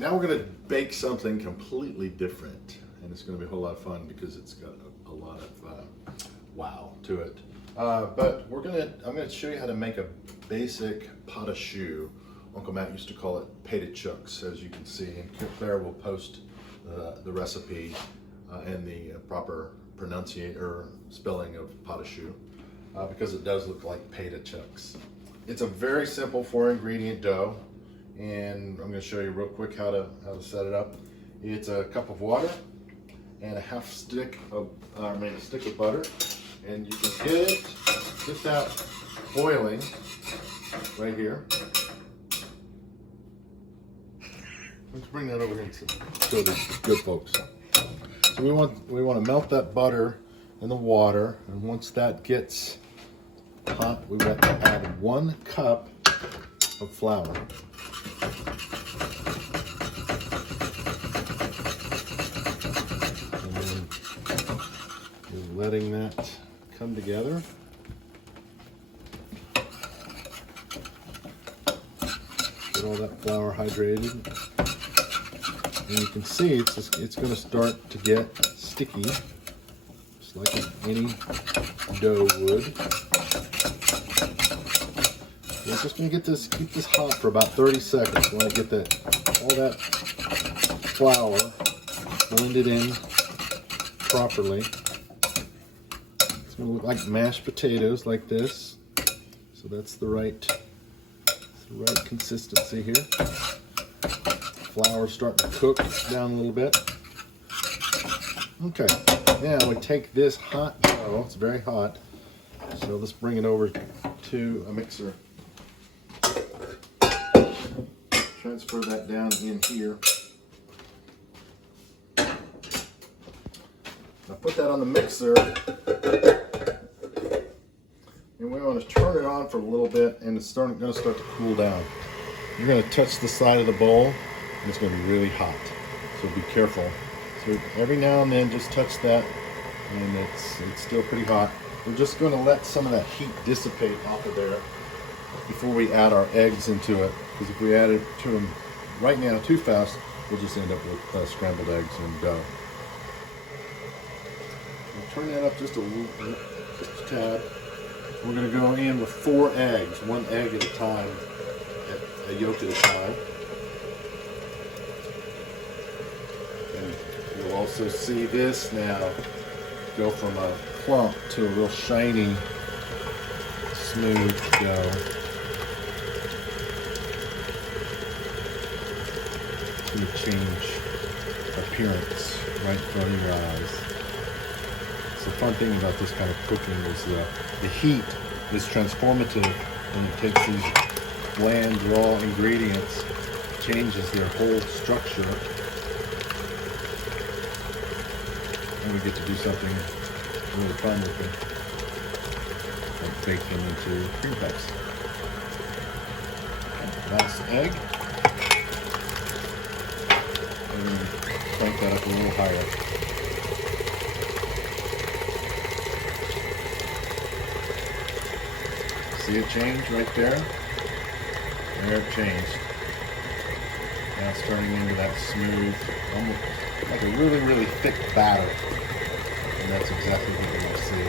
Now we're gonna bake something completely different, and it's gonna be a whole lot of fun because it's got a lot of wow to it. But I'm gonna show you how to make a basic Pâte Choux. Uncle Matt used to call it Pâte Choux, as you can see, and Claire will post the recipe and the proper pronunciation or spelling of Pâte Choux because it does look like Pâte Choux. It's a very simple 4-ingredient dough, and I'm going to show you real quick how to set it up. It's a cup of water and a stick of butter, and you can get that boiling right here. Let's bring that over here and show these good folks. So we want to melt that butter in the water, and once that gets hot, we want to add 1 cup of flour. And then we're letting that come together. Get all that flour hydrated. And you can see it's going to start to get sticky, just like any dough would. We're just going to keep this hot for about 30 seconds. We want to get all that flour blended in properly. It's going to look like mashed potatoes like this. So that's the right consistency here. Flour's starting to cook down a little bit. Okay, now we take this hot dough, it's very hot, so let's bring it over to a mixer. Transfer that down in here. Now put that on the mixer, and we want to turn it on for a little bit, and it's going to start to cool down. You're going to touch the side of the bowl, and it's going to be really hot, so be careful. So every now and then just touch that, and it's still pretty hot. We're just going to let some of that heat dissipate off of there before we add our eggs into it, because if we add it to them right now too fast, we'll just end up with scrambled eggs and dough. We'll turn that up just a little bit, just a tad. We're going to go in with 4 eggs, 1 egg at a time, a yolk at a time. And you'll also see this now go from a clump to a real shiny, smooth dough. It's going to change appearance right in front of your eyes. So the fun thing about this kind of cooking is the heat is transformative, and it takes these bland, raw ingredients, changes their whole structure, and we get to do something really fun with them, like bake them into cream puffs. Last egg, and crank that up a little higher. See it change right there? There it changed. Now it's turning into that smooth, almost like a really, really thick batter. And that's exactly what we want to see.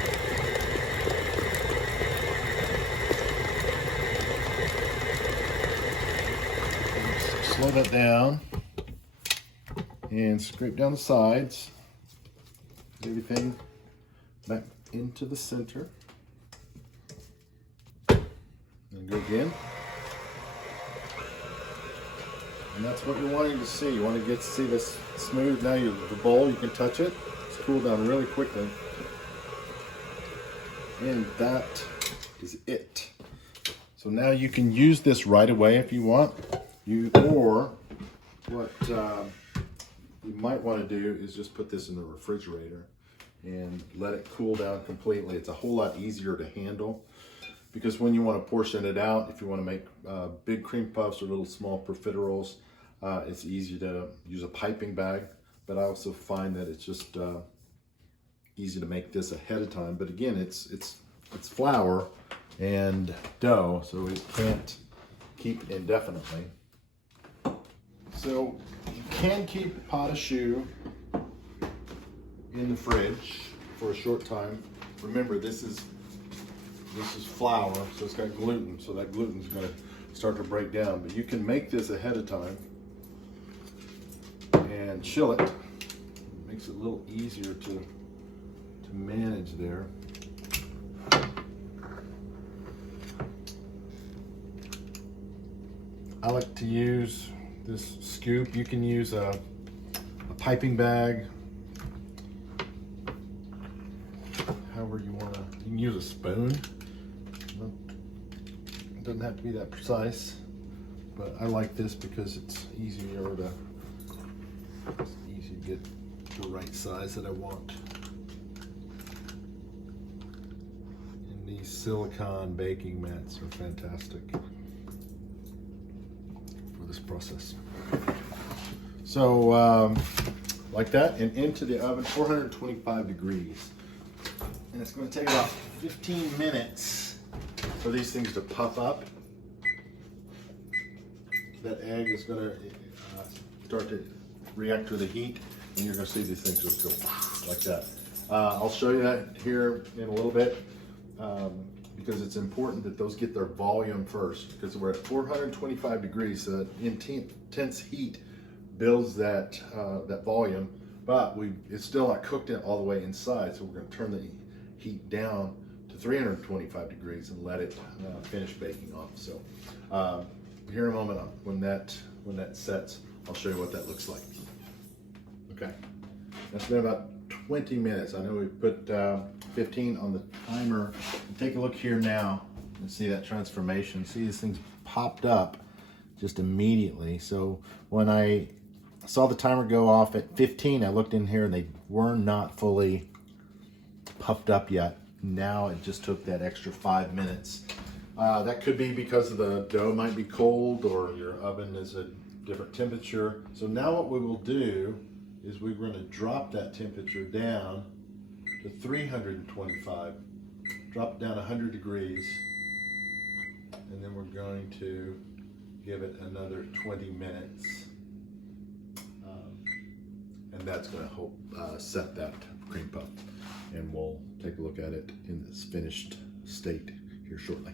Slow that down and scrape down the sides. Get everything back into the center. And go again. And that's what you're wanting to see. You want to get to see this smooth. Now the bowl, you can touch it. It's cooled down really quickly. And that is it. So now you can use this right away if you want. Or what you might want to do is just put this in the refrigerator and let it cool down completely. It's a whole lot easier to handle, because when you want to portion it out, if you want to make big cream puffs or little small profiteroles, it's easy to use a piping bag. But I also find that it's just easy to make this ahead of time. But again, it's flour and dough, so it can't keep indefinitely. So you can keep a pot of choux in the fridge for a short time. Remember, this is flour, so it's got gluten, so that gluten is going to start to break down. But you can make this ahead of time and chill it. It makes it a little easier to manage there. I like to use this scoop. You can use a piping bag, however you want to. You can use a spoon. It doesn't have to be that precise, but I like this because it's easy to get the right size that I want. And these silicone baking mats are fantastic for this process. So like that, and into the oven, 425 degrees. And it's going to take about 15 minutes for these things to puff up. That egg is going to start to react to the heat, and you're going to see these things just go like that. I'll show you that here in a little bit because it's important that those get their volume first, because we're at 425 degrees, so that intense heat builds that volume, but it's still not cooked all the way inside, so we're going to turn the heat down to 325 degrees and let it finish baking off. So here in a moment, when that sets, I'll show you what that looks like. Okay, that's been about 20 minutes. I know we put 15 on the timer. Take a look here now and see that transformation. See, these things popped up just immediately. So when I saw the timer go off at 15, I looked in here and they were not fully puffed up yet. Now it just took that extra 5 minutes. That could be because the dough might be cold or your oven is a different temperature. So now what we will do is we're going to drop that temperature down to 325. Drop it down 100 degrees, and then we're going to give it another 20 minutes. And that's going to help set that cream puff. And we'll take a look at it in this finished state here shortly.